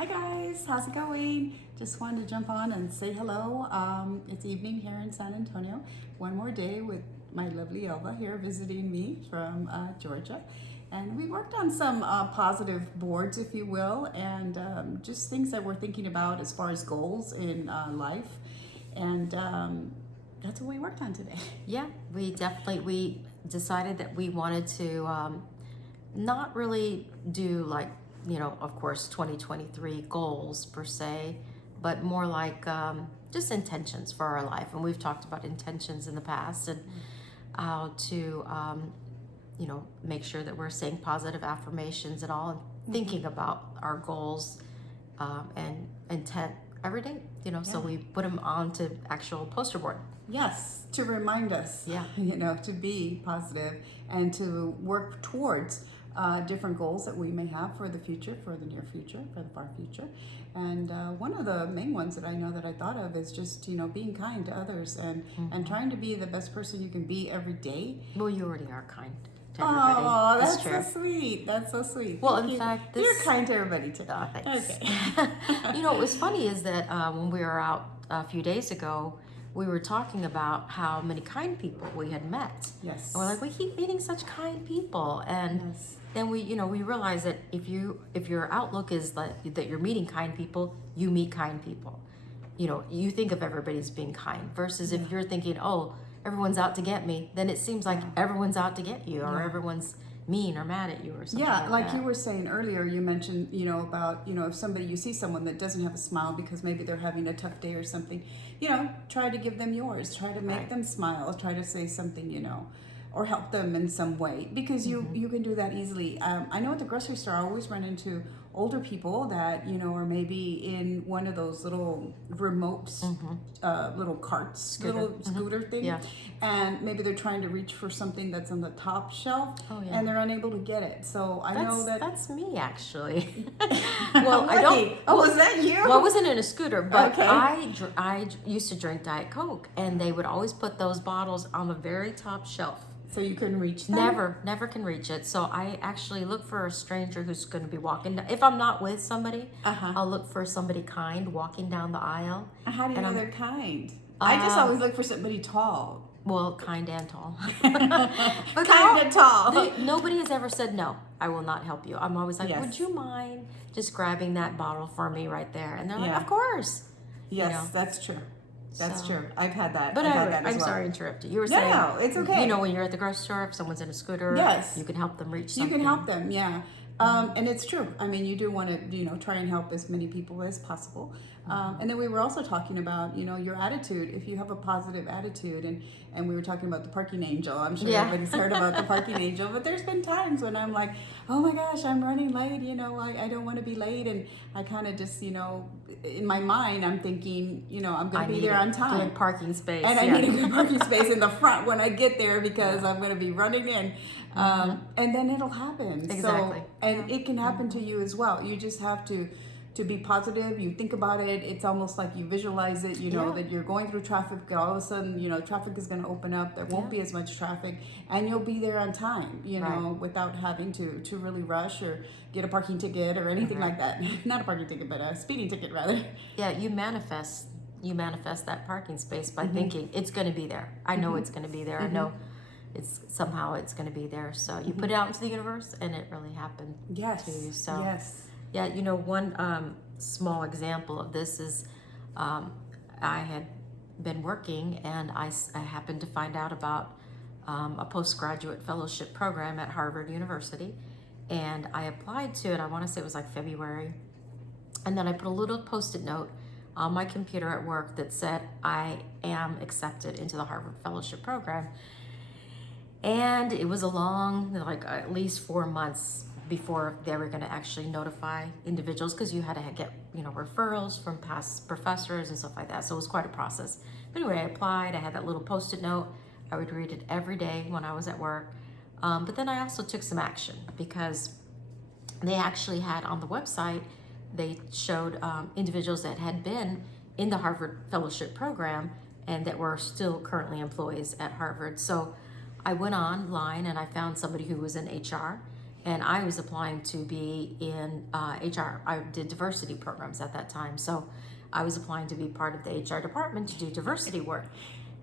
Hi guys, how's it going? Just wanted to jump on and say hello. It's evening here in San Antonio. One more day with my lovely Elva here visiting me from Georgia. And we worked on some positive boards, if you will, and just things that we're thinking about as far as goals in life. And that's what we worked on today. Yeah, we decided that we wanted to not really do of course 2023 goals per se, but more like just intentions for our life. And we've talked about intentions in the past and how to make sure that we're saying positive affirmations and all, and thinking about our goals and intent every day. So we put them onto actual poster board. Yes, to remind us, Yeah. To be positive and to work towards different goals that we may have for the future, for the near future, for the far future. And one of the main ones that I know that I thought of is just, being kind to others and trying to be the best person you can be every day. Well, you already are kind to everybody. Oh, that's true. so sweet. That's so sweet. Well, Thank in you. fact, You're kind to everybody too. Oh, thanks. Okay. What was funny is that when we were out a few days ago, we were talking about how many kind people we had met. Yes. And we're like, we keep meeting such kind people. And Yes. then we realize that if your outlook is that you're meeting kind people, you meet kind people. You think of everybody as being kind versus if you're thinking, oh, everyone's out to get me, then it seems like everyone's out to get you, or everyone's mean or mad at you or something like that. You were saying earlier, you mentioned, about, if you see someone that doesn't have a smile because maybe they're having a tough day or something, try to give them yours, try to make them smile, try to say something, or help them in some way, because you can do that easily. I know at the grocery store, I always run into older people that, are maybe in one of those little remote little carts, little scooter thing. Yeah. And maybe they're trying to reach for something that's on the top shelf and they're unable to get it. So I know that's me actually. Well, I don't. Oh, was that you? Well, I wasn't in a scooter, but Okay. I used to drink Diet Coke, and they would always put those bottles on the very top shelf. So you couldn't reach them? Never can reach it. So I actually look for a stranger who's going to be walking down. If I'm not with somebody, I'll look for somebody kind walking down the aisle. How do you know they're kind? I just always look for somebody tall. Well, kind and tall. But kind and tall. Nobody has ever said, no, I will not help you. I'm always like, Yes. would you mind just grabbing that bottle for me right there? And they're like, Yeah. of course. Yes, that's true. That's So- true. I've had that. But I've had that as I'm well. sorry to interrupt you. You were No, saying, no, it's okay. When you're at the grocery store, if someone's in a scooter, Yes. you can help them reach You something. can help them, yeah. And it's true. I mean, you do want to, try and help as many people as possible. And then we were also talking about, your attitude. If you have a positive attitude, and we were talking about the parking angel. I'm sure everybody's heard about the parking angel. But there's been times when I'm like, oh my gosh, I'm running late. I don't want to be late. And I kind of just, in my mind, I'm thinking, I'm going to be there on time. Good parking space. And I need a good parking space in the front when I get there because I'm going to be running in. And then it'll happen. Exactly. So, and it can happen to you as well. You just have to be positive. You think about it. It's almost like you visualize it, that you're going through traffic. All of a sudden, traffic is going to open up. There won't be as much traffic. And you'll be there on time, without having to really rush or get a parking ticket or anything like that. Not a parking ticket, but a speeding ticket rather. Yeah, you manifest that parking space by thinking it's going to be there. I know it's going to be there. I know it's going to be there. So you put it out into the universe, and it really happened Yes. to you. So Yes. yeah, one small example of this is I had been working, and I happened to find out about a postgraduate fellowship program at Harvard University, and I applied to it. I want to say it was like February, and then I put a little Post-it note on my computer at work that said I am accepted into the Harvard Fellowship Program. And it was a long, at least 4 months before they were going to actually notify individuals, because you had to get, referrals from past professors and stuff like that. So it was quite a process. But anyway, I applied. I had that little Post-it note. I would read it every day when I was at work. But then I also took some action, because they actually had on the website, they showed individuals that had been in the Harvard Fellowship Program and that were still currently employees at Harvard. So I went online and I found somebody who was in HR, and I was applying to be in HR. I did diversity programs at that time, so I was applying to be part of the HR department to do diversity work.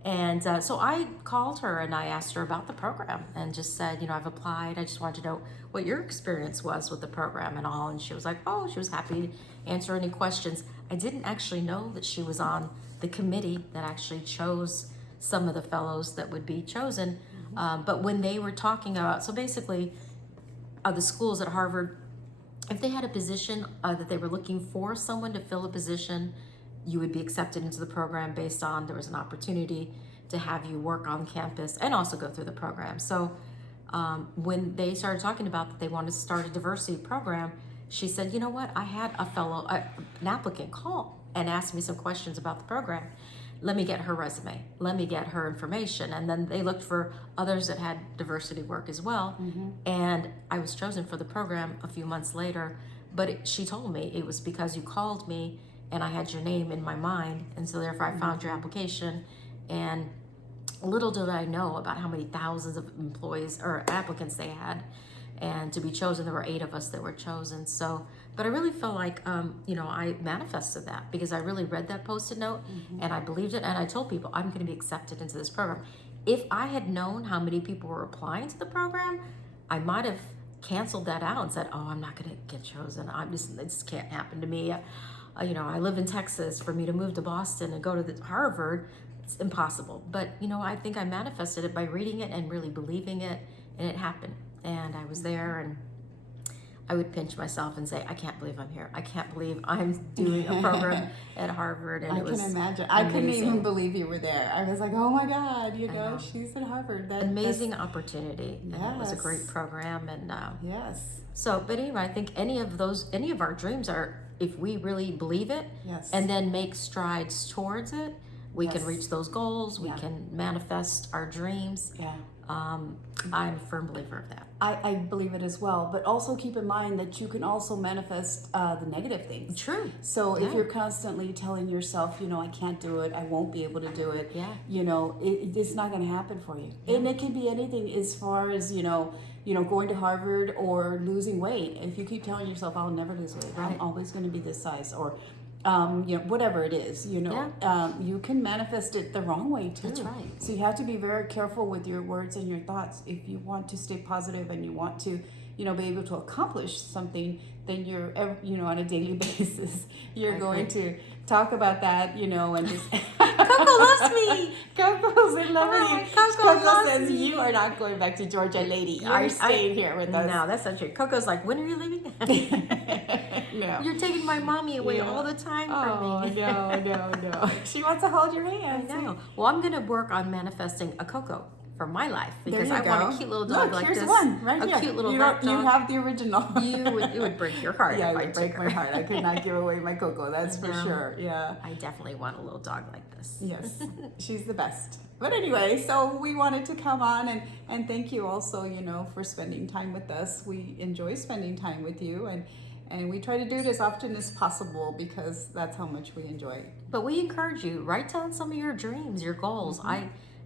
And so I called her and I asked her about the program and just said, I've applied. I just wanted to know what your experience was with the program and all. And she was like, oh, she was happy to answer any questions. I didn't actually know that she was on the committee that actually chose some of the fellows that would be chosen. But when they were talking about, so basically, the schools at Harvard, if they had a position that they were looking for someone to fill a position, you would be accepted into the program based on there was an opportunity to have you work on campus and also go through the program. So when they started talking about that they wanted to start a diversity program, she said, you know what, I had an applicant call and ask me some questions about the program. Let me get her resume. Let me get her information. And then they looked for others that had diversity work as well. And I was chosen for the program a few months later. But she told me it was because you called me and I had your name in my mind. And so therefore I found your application. And little did I know about how many thousands of employees or applicants they had. And to be chosen, there were 8 of us that were chosen. So, but I really felt like, I manifested that because I really read that Post-it note and I believed it. And I told people I'm going to be accepted into this program. If I had known how many people were applying to the program, I might have canceled that out and said, oh, I'm not going to get chosen. It just can't happen to me. I live in Texas. For me to move to Boston and go to Harvard, it's impossible. But, I think I manifested it by reading it and really believing it, and it happened. And I was there, and I would pinch myself and say, I can't believe I'm here. I can't believe I'm doing a program at Harvard. And I it was can imagine. amazing. I couldn't even believe you were there. I was like, oh my God, she's at Harvard. Amazing opportunity. Yes. And it was a great program. And yes. So, but anyway, I think any of our dreams are, if we really believe it and then make strides towards it, we can reach those goals. We can manifest our dreams. Yeah. I'm a firm believer of that. I believe it as well, but also keep in mind that you can also manifest the negative things. True. So if you're constantly telling yourself, I can't do it, I won't be able to do it, it's not going to happen for you. Yeah. And it can be anything as far as, going to Harvard or losing weight. If you keep telling yourself, I'll never lose weight, I'm always going to be this size, or whatever it is, you can manifest it the wrong way too. That's right. So you have to be very careful with your words and your thoughts. If you want to stay positive and you want to, be able to accomplish something, then you're, on a daily basis, you're going to talk about that, and just. Coco loves me. Coco's in love with you. Coco says me. You are not going back to Georgia, lady. You're staying here with us. No, that's not true. Coco's like, when are you leaving? No. You're taking my mommy away all the time from me. No. She wants to hold your hand. I know. Well, I'm going to work on manifesting a Coco for my life because I go. want a cute little dog like here's this. One right a here. Cute little you dog. You have the original. It would break your heart Yeah, if it I would break my heart. I could not give away my Coco. That's for sure. Yeah. I definitely want a little dog like this. Yes, she's the best. But anyway, so we wanted to come on and thank you also, for spending time with us. We enjoy spending time with you, and we try to do it as often as possible because that's how much we enjoy it. But we encourage you, write down some of your dreams, your goals.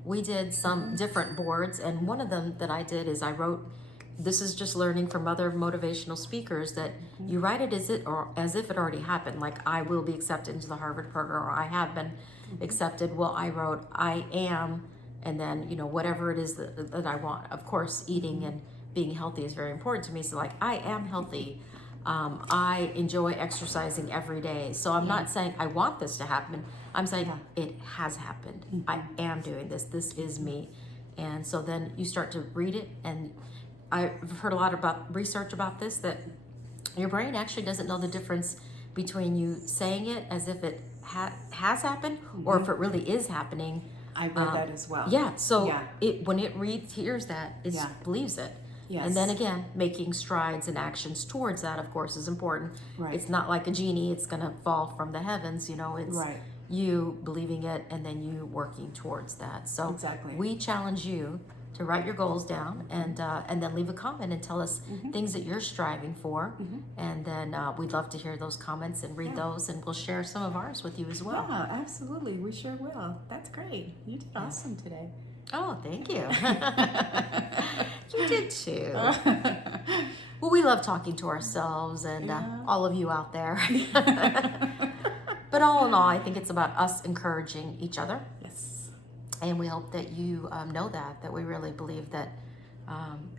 We did some different boards, and one of them that I did is I wrote, this is just learning from other motivational speakers, that you write it as if it already happened, like I will be accepted into the Harvard program, or I have been accepted. Well, I wrote I am, and then whatever it is that I want. Of course, eating and being healthy is very important to me, so like I am healthy. I enjoy exercising every day. So I'm not saying I want this to happen. I'm saying it has happened. I am doing this. This is me. And so then you start to read it, and I've heard a lot about research about this, that your brain actually doesn't know the difference between you saying it as if it has happened or if it really is happening. I read that as well. Yeah. So when it hears that, it believes it. Yes. And then again, making strides and actions towards that, of course, is important. Right. It's not like a genie, it's going to fall from the heavens, it's you believing it and then you working towards that. So we challenge you to write your goals down and then leave a comment and tell us things that you're striving for. And then we'd love to hear those comments and read those, and we'll share some of ours with you as well. Yeah, absolutely. We sure will. That's great. You did awesome today. Oh, thank you. You did too. Well, we love talking to ourselves and Yeah. all of you out there. But all in all, I think it's about us encouraging each other. Yes. And we hope that you know that we really believe that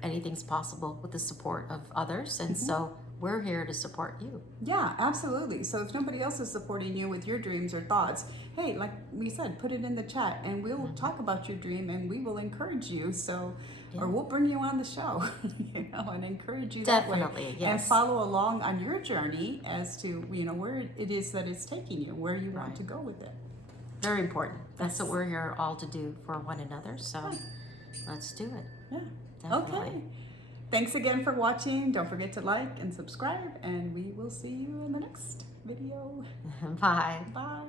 anything's possible with the support of others. And so we're here to support you. Yeah, absolutely. So if nobody else is supporting you with your dreams or thoughts, hey, like we said, put it in the chat and we'll talk about your dream and we will encourage you. So, or we'll bring you on the show, and encourage you that way. Definitely, yes. And follow along on your journey as to, where it is that it's taking you, where you want to go with it. Very important. That's what we're here all to do for one another. So let's do it. Yeah. Definitely. Okay. Thanks again for watching. Don't forget to like and subscribe, and we will see you in the next video. Bye. Bye.